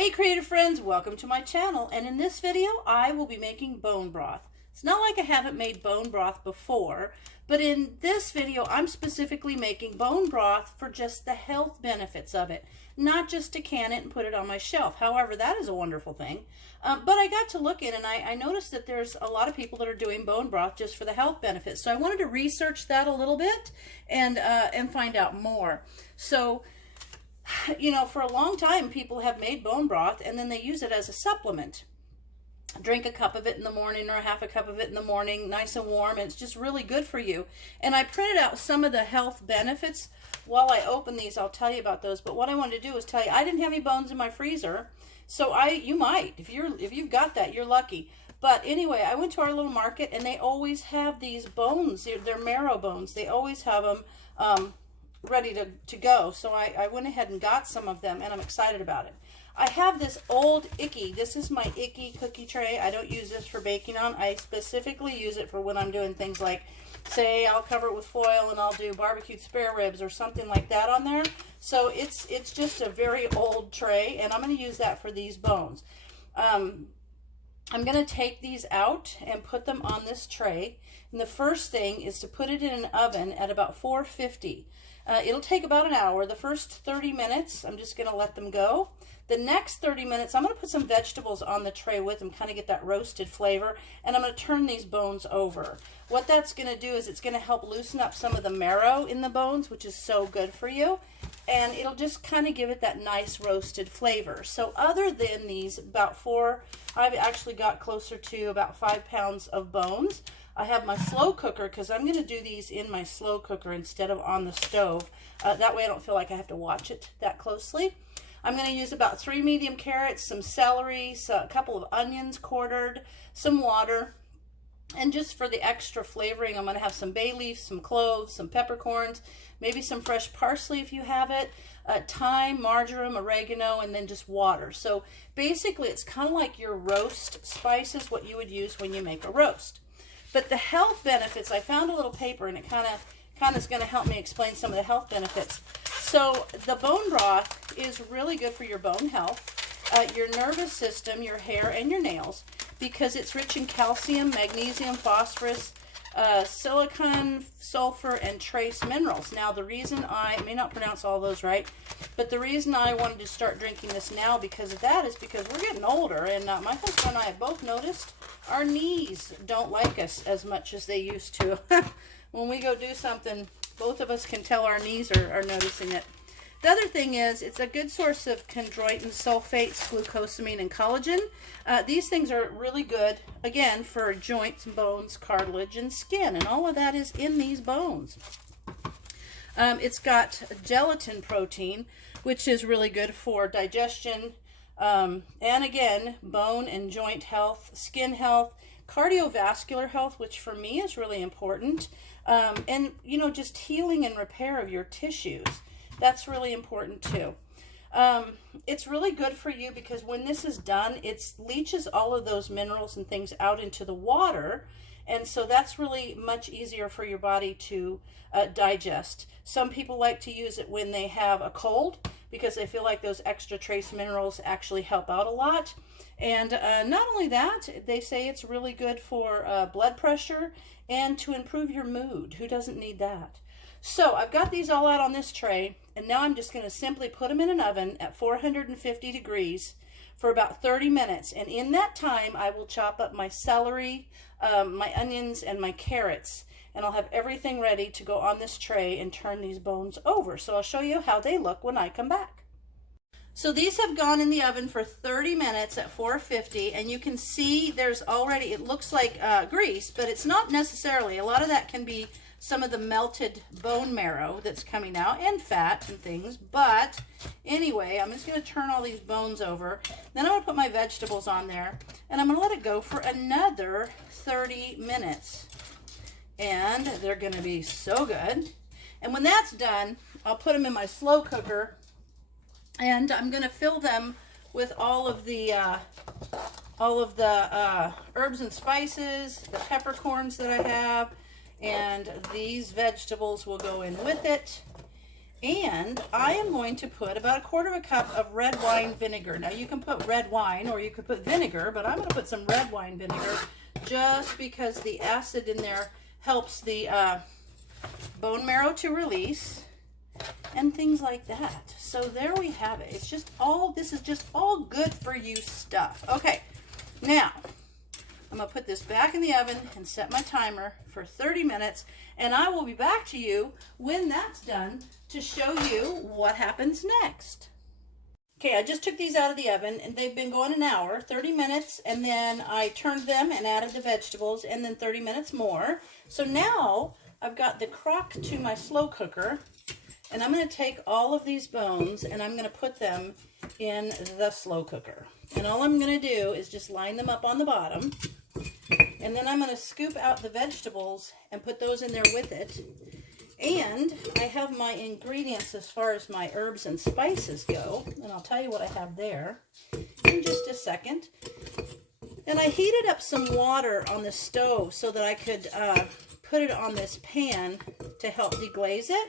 Hey creative friends, welcome to my channel, and in this video I will be making bone broth. It's not like I haven't made bone broth before, but in this video I'm specifically making bone broth for just the health benefits of it, not just to can it and put it on my shelf. However, that is a wonderful thing. But I got to look in and I noticed that there's a lot of people that are doing bone broth just for the health benefits. So I wanted to research that a little bit and find out more. So, you know, for a long time, people have made bone broth and then they use it as a supplement. Drink a cup of it in the morning or a half a cup of it in the morning, nice and warm, and it's just really good for you. And I printed out some of the health benefits. While I open these, I'll tell you about those. But what I wanted to do is tell you, I didn't have any bones in my freezer, so you might. If you've got that, you're lucky. But anyway, I went to our little market and they always have these bones. They're marrow bones. They always have them ready to go. So I went ahead and got some of them, and I'm excited about it. I have this old Icky. This is my Icky cookie tray. I don't use this for baking on. I specifically use it for when I'm doing things like, say, I'll cover it with foil and I'll do barbecued spare ribs or something like that on there. So it's just a very old tray, and I'm going to use that for these bones. I'm going to take these out and put them on this tray. And the first thing is to put it in an oven at about 450. It'll take about an hour. The first 30 minutes, I'm just going to let them go. The next 30 minutes, I'm going to put some vegetables on the tray with them, kind of get that roasted flavor, and I'm going to turn these bones over. What that's going to do is it's going to help loosen up some of the marrow in the bones, which is so good for you, and it'll just kind of give it that nice roasted flavor. So other than these, I've actually got closer to about 5 pounds of bones. I have my slow cooker because I'm going to do these in my slow cooker instead of on the stove. That way I don't feel like I have to watch it that closely. I'm going to use about 3 medium carrots, some celery, a couple of onions quartered, some water, and just for the extra flavoring, I'm going to have some bay leaves, some cloves, some peppercorns, maybe some fresh parsley if you have it, thyme, marjoram, oregano, and then just water. So basically it's kind of like your roast spices, what you would use when you make a roast. But the health benefits, I found a little paper and it kind of is going to help me explain some of the health benefits. So the bone broth is really good for your bone health, your nervous system, your hair, and your nails, because it's rich in calcium, magnesium, phosphorus, silicon, sulfur, and trace minerals. Now, the reason I may not pronounce all those right, but the reason I wanted to start drinking this now because of that is because we're getting older, and my husband and I have both noticed our knees don't like us as much as they used to. When we go do something, both of us can tell our knees are noticing it. The other thing is, it's a good source of chondroitin, sulfates, glucosamine, and collagen. These things are really good, again, for joints, bones, cartilage, and skin, and all of that is in these bones. It's got gelatin protein, which is really good for digestion, and again, bone and joint health, skin health, cardiovascular health, which for me is really important, and, you know, just healing and repair of your tissues. That's really important too. It's really good for you because when this is done, it leaches all of those minerals and things out into the water, and so that's really much easier for your body to digest. Some people like to use it when they have a cold because they feel like those extra trace minerals actually help out a lot. And not only that, they say it's really good for blood pressure and to improve your mood. Who doesn't need that? So I've got these all out on this tray, and now I'm just going to simply put them in an oven at 450 degrees for about 30 minutes. And in that time, I will chop up my celery, my onions, and my carrots. And I'll have everything ready to go on this tray and turn these bones over. So I'll show you how they look when I come back. So these have gone in the oven for 30 minutes at 450, and you can see there's already, it looks like grease, but it's not necessarily. A lot of that can be some of the melted bone marrow that's coming out, and fat and things. But anyway, I'm just going to turn all these bones over. Then I'm going to put my vegetables on there, and I'm going to let it go for another 30 minutes. And they're going to be so good. And when that's done, I'll put them in my slow cooker, and I'm going to fill them with all of the herbs and spices, the peppercorns that I have, and these vegetables will go in with it. And I am going to put about 1/4 cup of red wine vinegar. Now you can put red wine or you could put vinegar, but I'm going to put some red wine vinegar just because the acid in there helps the bone marrow to release and things like that. So there we have it. It's just all, this is just all good for you stuff. Okay, now I'm going to put this back in the oven and set my timer for 30 minutes, and I will be back to you when that's done to show you what happens next. Okay, I just took these out of the oven, and they've been going an hour, 30 minutes, and then I turned them and added the vegetables, and then 30 minutes more. So now I've got the crock to my slow cooker, and I'm going to take all of these bones and I'm going to put them in the slow cooker. And all I'm going to do is just line them up on the bottom. And then I'm going to scoop out the vegetables and put those in there with it. And I have my ingredients as far as my herbs and spices go. And I'll tell you what I have there in just a second. And I heated up some water on the stove so that I could put it on this pan to help deglaze it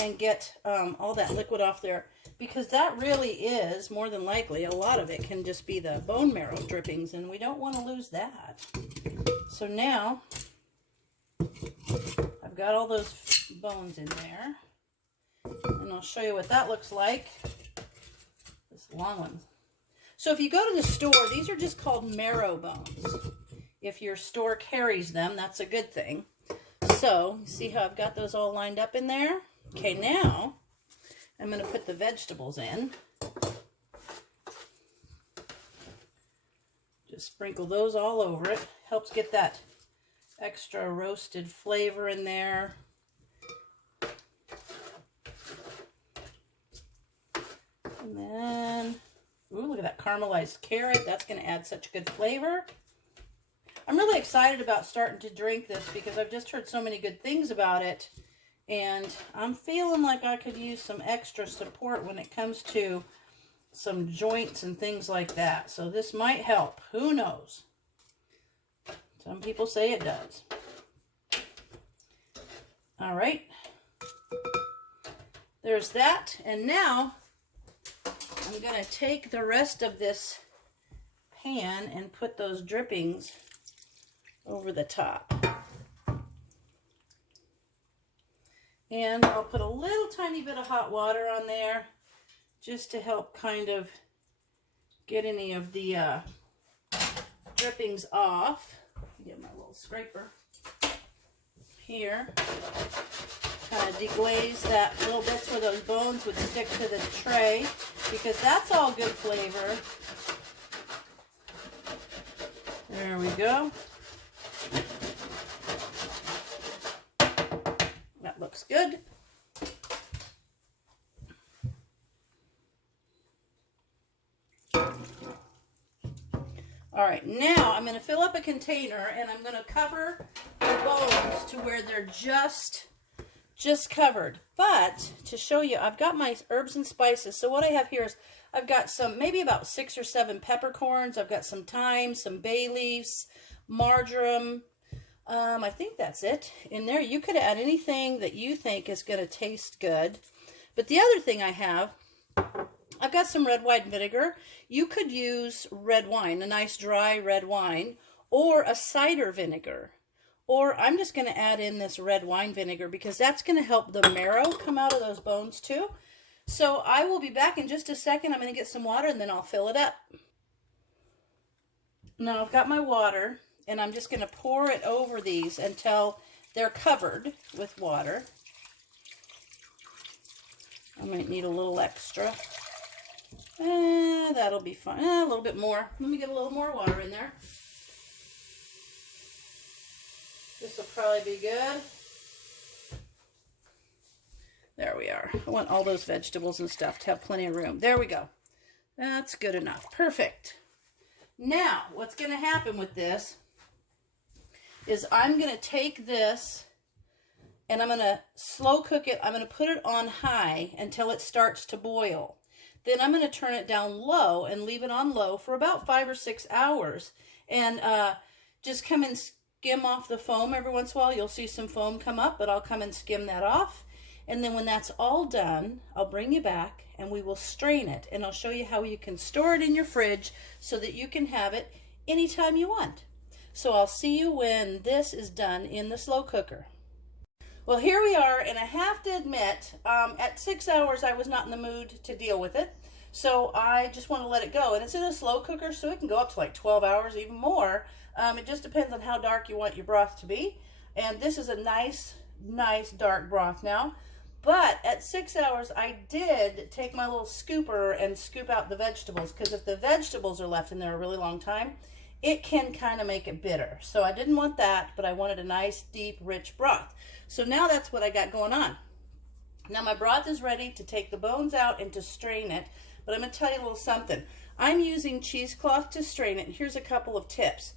and get all that liquid off there. Because that really is, more than likely, a lot of it can just be the bone marrow drippings, and we don't want to lose that. So now, I've got all those bones in there, and I'll show you what that looks like. This long one. So if you go to the store, these are just called marrow bones. If your store carries them, that's a good thing. So, see how I've got those all lined up in there? Okay, now I'm going to put the vegetables in. Just sprinkle those all over it. Helps get that extra roasted flavor in there. And then, ooh, look at that caramelized carrot. That's going to add such good flavor. I'm really excited about starting to drink this because I've just heard so many good things about it. And I'm feeling like I could use some extra support when it comes to some joints and things like that. So this might help. Who knows? Some people say it does. All right. There's that. And now I'm going to take the rest of this pan and put those drippings over the top. And I'll put a little tiny bit of hot water on there just to help kind of get any of the drippings off. Get my little scraper here. Kind of deglaze that little bits where those bones would stick to the tray because that's all good flavor. There we go. That looks good. All right, now I'm going to fill up a container and I'm going to cover the bones to where they're just covered. But to show you, I've got my herbs and spices. So what I have here is I've got some, maybe about 6 or 7 peppercorns. I've got some thyme, some bay leaves, marjoram. I think that's it in there. You could add anything that you think is going to taste good. But the other thing I have, I've got some red wine vinegar. You could use red wine, a nice dry red wine, or a cider vinegar. Or I'm just going to add in this red wine vinegar because that's going to help the marrow come out of those bones too. So I will be back in just a second. I'm going to get some water and then I'll fill it up. Now I've got my water and I'm just going to pour it over these until they're covered with water. I might need a little extra. That'll be fine. A little bit more. Let me get a little more water in there. This will probably be good. There we are. I want all those vegetables and stuff to have plenty of room. There we go. That's good enough. Perfect. Now, what's going to happen with this is I'm going to take this and I'm going to slow cook it. I'm going to put it on high until it starts to boil. Then I'm going to turn it down low and leave it on low for about 5 or 6 hours. And just come and skim off the foam every once in a while. You'll see some foam come up, but I'll come and skim that off. And then when that's all done, I'll bring you back and we will strain it. And I'll show you how you can store it in your fridge so that you can have it anytime you want. So I'll see you when this is done in the slow cooker. Well, here we are, and I have to admit, at 6 hours I was not in the mood to deal with it. So I just want to let it go. And it's in a slow cooker, so it can go up to like 12 hours, even more. It just depends on how dark you want your broth to be. And this is a nice dark broth now. But at 6 hours, I did take my little scooper and scoop out the vegetables, because if the vegetables are left in there a really long time, it can kind of make it bitter. So I didn't want that, but I wanted a nice, deep, rich broth. So now that's what I got going on. Now my broth is ready to take the bones out and to strain it, but I'm going to tell you a little something. I'm using cheesecloth to strain it, and here's a couple of tips.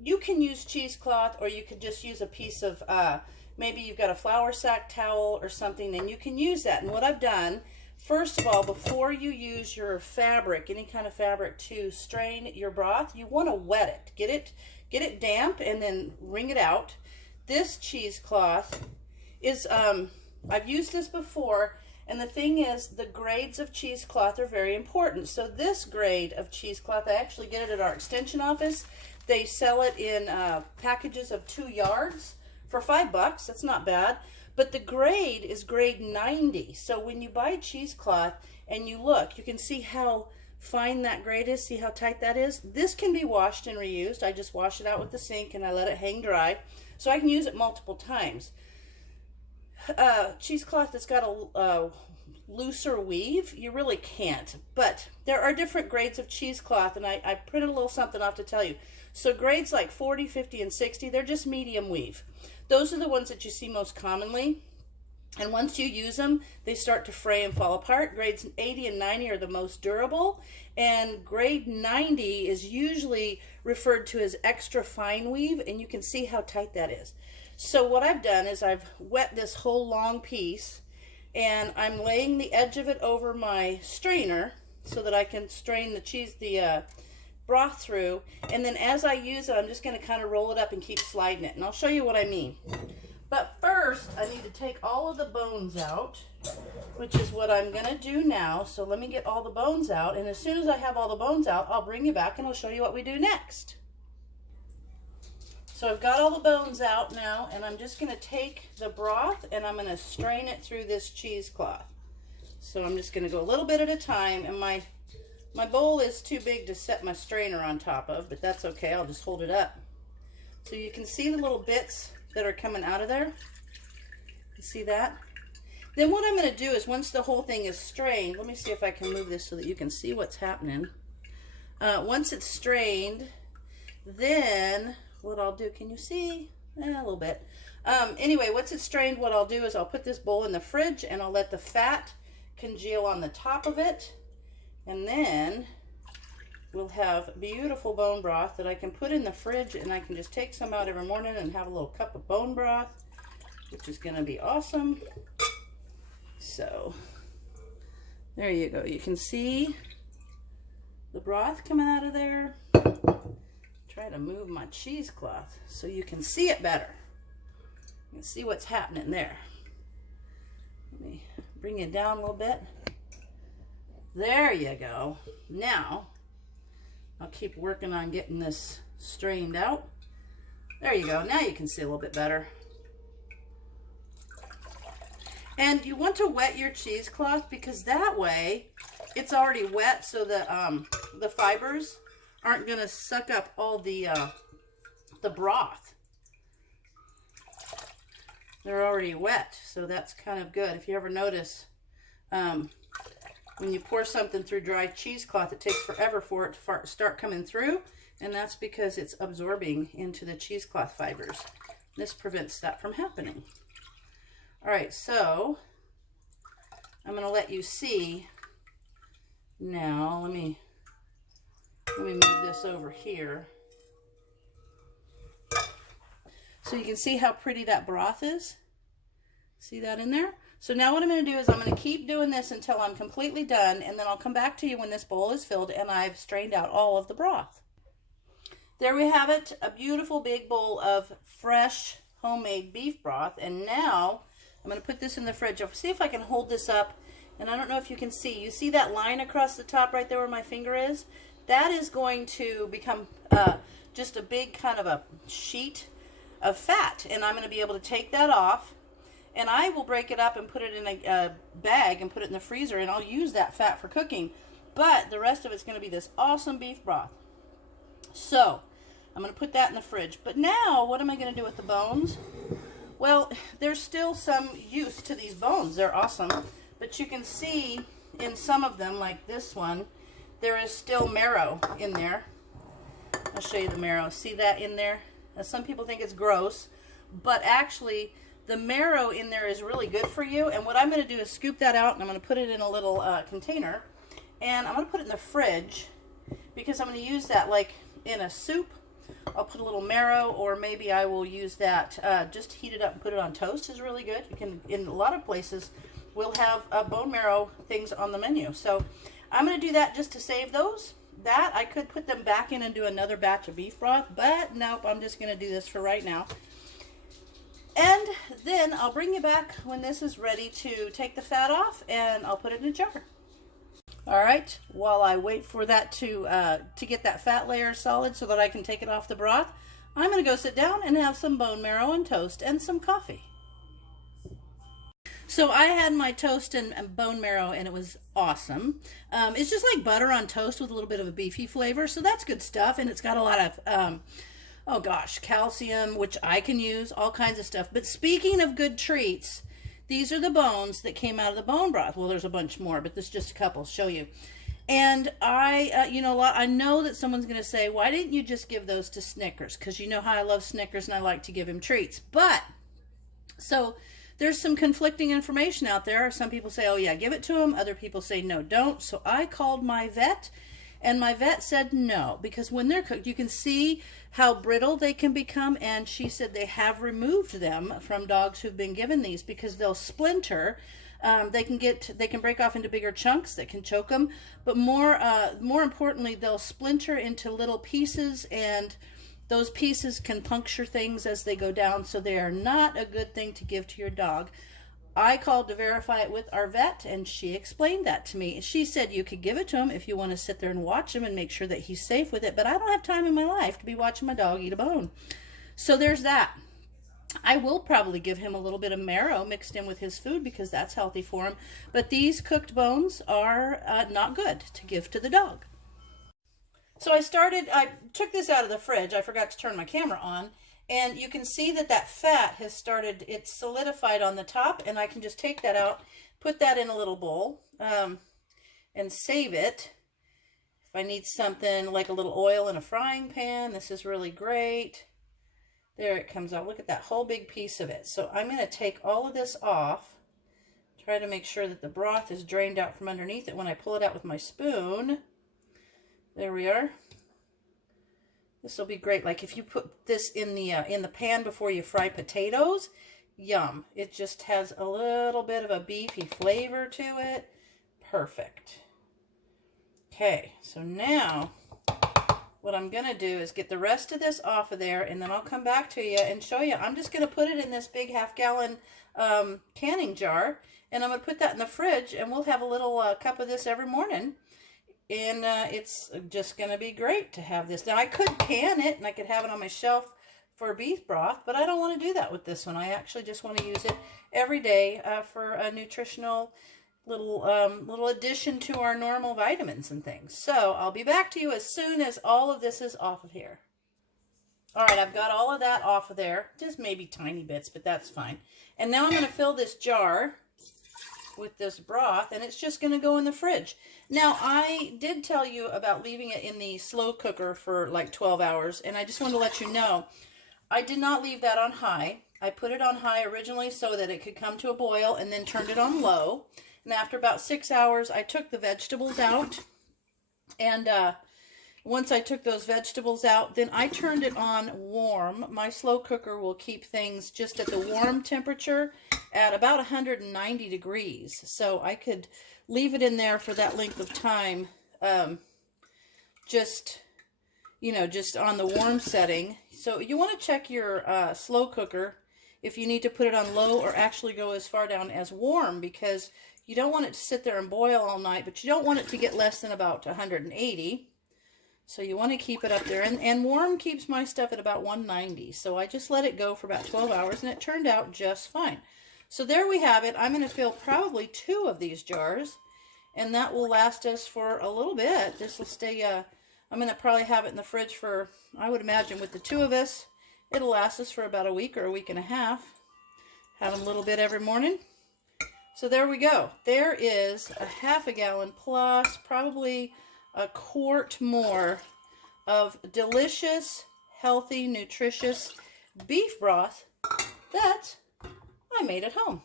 You can use cheesecloth, or you could just use a piece of, maybe you've got a flour sack towel or something, then you can use that. And what I've done, first of all, before you use your fabric, any kind of fabric to strain your broth, you want to wet it. Get it damp and then wring it out. This cheesecloth is, I've used this before, and the thing is, the grades of cheesecloth are very important. So this grade of cheesecloth, I actually get it at our extension office. They sell it in packages of 2 yards. For $5, that's not bad. But the grade is grade 90. So when you buy cheesecloth and you look, you can see how fine that grade is. See how tight that is? This can be washed and reused. I just wash it out with the sink and I let it hang dry. So I can use it multiple times. Cheesecloth that's got a looser weave, you really can't. But there are different grades of cheesecloth, and I printed a little something off to tell you. So grades like 40, 50, and 60, they're just medium weave. Those are the ones that you see most commonly. And once you use them, they start to fray and fall apart. Grades 80 and 90 are the most durable. And grade 90 is usually referred to as extra fine weave, and you can see how tight that is. So what I've done is I've wet this whole long piece, and I'm laying the edge of it over my strainer so that I can strain the broth through. And then as I use it, I'm just going to kind of roll it up and keep sliding it. And I'll show you what I mean. But first, I need to take all of the bones out, which is what I'm going to do now. So let me get all the bones out. And as soon as I have all the bones out, I'll bring you back and I'll show you what we do next. So I've got all the bones out now, and I'm just going to take the broth and I'm going to strain it through this cheesecloth. So I'm just going to go a little bit at a time, and my bowl is too big to set my strainer on top of, but that's okay. I'll just hold it up. So you can see the little bits that are coming out of there. You see that? Then what I'm going to do is, once the whole thing is strained, let me see if I can move this so that you can see what's happening. Once it's strained, then what I'll do, can you see? A little bit. Anyway, once it's strained, what I'll do is I'll put this bowl in the fridge and I'll let the fat congeal on the top of it. And then we'll have beautiful bone broth that I can put in the fridge, and I can just take some out every morning and have a little cup of bone broth, which is going to be awesome. So there you go. You can see the broth coming out of there. Try to move my cheesecloth so you can see it better. You can see what's happening there. Let me bring it down a little bit. There you go. Now, I'll keep working on getting this strained out. There you go. Now you can see a little bit better. And you want to wet your cheesecloth, because that way it's already wet, so the fibers aren't going to suck up all the broth. They're already wet, so that's kind of good. If you ever notice, when you pour something through dry cheesecloth, it takes forever for it to start coming through, and that's because it's absorbing into the cheesecloth fibers. This prevents that from happening. All right, so I'm going to let you see now. Let me move this over here so you can see how pretty that broth is. See that in there? So now what I'm going to do is I'm going to keep doing this until I'm completely done, and then I'll come back to you when this bowl is filled and I've strained out all of the broth. There we have it, a beautiful big bowl of fresh homemade beef broth. And now I'm I'm going to put this in the fridge. I'll see if I can hold this up. And I don't know if you can see. You see that line across the top right there where my finger is? That is going to become just a big kind of a sheet of fat. And I'm going to be able to take that off. And I will break it up and put it in a bag and put it in the freezer. And I'll use that fat for cooking. But the rest of it's going to be this awesome beef broth. So I'm going to put that in the fridge. But now, what am I going to do with the bones? Well, there's still some use to these bones. They're awesome. But you can see in some of them, like this one, there is still marrow in there. I'll show you the marrow. See that in there? Now, some people think it's gross, but actually the marrow in there is really good for you. And what I'm going to do is scoop that out, and I'm going to put it in a little container. And I'm going to put it in the fridge because I'm going to use that like in a soup. I'll put a little marrow, or maybe I will use that, just heat it up and put it on toast is really good. You can, in a lot of places, we'll have bone marrow things on the menu. So I'm going to do that just to save those. That, I could put them back in and do another batch of beef broth, but nope, I'm just going to do this for right now. And then I'll bring you back when this is ready to take the fat off, and I'll put it in a jar. All right, while I wait for that to get that fat layer solid so that I can take it off the broth, I'm going to go sit down and have some bone marrow and toast and some coffee. So I had my toast and bone marrow, and it was awesome. It's just like butter on toast with a little bit of a beefy flavor, so that's good stuff. And it's got a lot of, oh gosh, calcium, which I can use, all kinds of stuff. But speaking of good treats, these are the bones that came out of the bone broth. Well, there's a bunch more, but this is just a couple. I'll show you. And you know, I know that someone's going to say, why didn't you just give those to Snickers? Because you know how I love Snickers and I like to give him treats. But, so there's some conflicting information out there. Some people say, oh yeah, give it to him. Other people say, no, don't. So I called my vet, and my vet said no, because when they're cooked, you can see how brittle they can become, and she said they have removed them from dogs who've been given these because they'll splinter. They can break off into bigger chunks that can choke them, but more importantly, they'll splinter into little pieces, and those pieces can puncture things as they go down, so they are not a good thing to give to your dog. I called to verify it with our vet, and she explained that to me. She said you could give it to him if you want to sit there and watch him and make sure that he's safe with it, but I don't have time in my life to be watching my dog eat a bone. So there's that. I will probably give him a little bit of marrow mixed in with his food because that's healthy for him, but these cooked bones are not good to give to the dog. So I took this out of the fridge. I forgot to turn my camera on. And you can see that that fat has started, it's solidified on the top, and I can just take that out, put that in a little bowl, and save it. If I need something like a little oil in a frying pan, this is really great. There it comes out. Look at that whole big piece of it. So I'm going to take all of this off, try to make sure that the broth is drained out from underneath it when I pull it out with my spoon. There we are. This will be great. Like if you put this in the pan before you fry potatoes, yum. It just has a little bit of a beefy flavor to it. Perfect. Okay, so now what I'm going to do is get the rest of this off of there, and then I'll come back to you and show you. I'm just going to put it in this big half-gallon canning jar, and I'm going to put that in the fridge, and we'll have a little cup of this every morning. And it's just going to be great to have this. Now, I could can it, and I could have it on my shelf for beef broth, but I don't want to do that with this one. I actually just want to use it every day for a nutritional little addition to our normal vitamins and things. So I'll be back to you as soon as all of this is off of here. All right, I've got all of that off of there. Just maybe tiny bits, but that's fine. And now I'm going to fill this jar with this broth, and it's just going to go in the fridge. Now, I did tell you about leaving it in the slow cooker for like 12 hours, and I just wanted to let you know, I did not leave that on high. I put it on high originally so that it could come to a boil, and then turned it on low. And after about 6 hours, I took the vegetables out, and once I took those vegetables out, then I turned it on warm. My slow cooker will keep things just at the warm temperature at about 190 degrees. So I could leave it in there for that length of time, just on the warm setting. So you want to check your slow cooker if you need to put it on low or actually go as far down as warm, because you don't want it to sit there and boil all night, but you don't want it to get less than about 180. So you want to keep it up there. And warm keeps my stuff at about 190. So I just let it go for about 12 hours, and it turned out just fine. So there we have it. I'm going to fill probably 2 of these jars, and that will last us for a little bit. This will stay, I'm going to probably have it in the fridge for, I would imagine with the 2 of us, it'll last us for about a week or a week and a half. Have them a little bit every morning. So there we go. There is a half a gallon plus probably a quart more of delicious, healthy, nutritious beef broth that I made at home.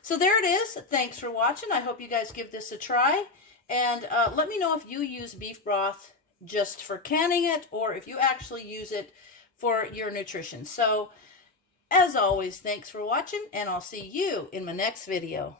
So there it is. Thanks for watching. I hope you guys give this a try. And let me know if you use beef broth just for canning it, or if you actually use it for your nutrition. So, as always, thanks for watching, and I'll see you in my next video.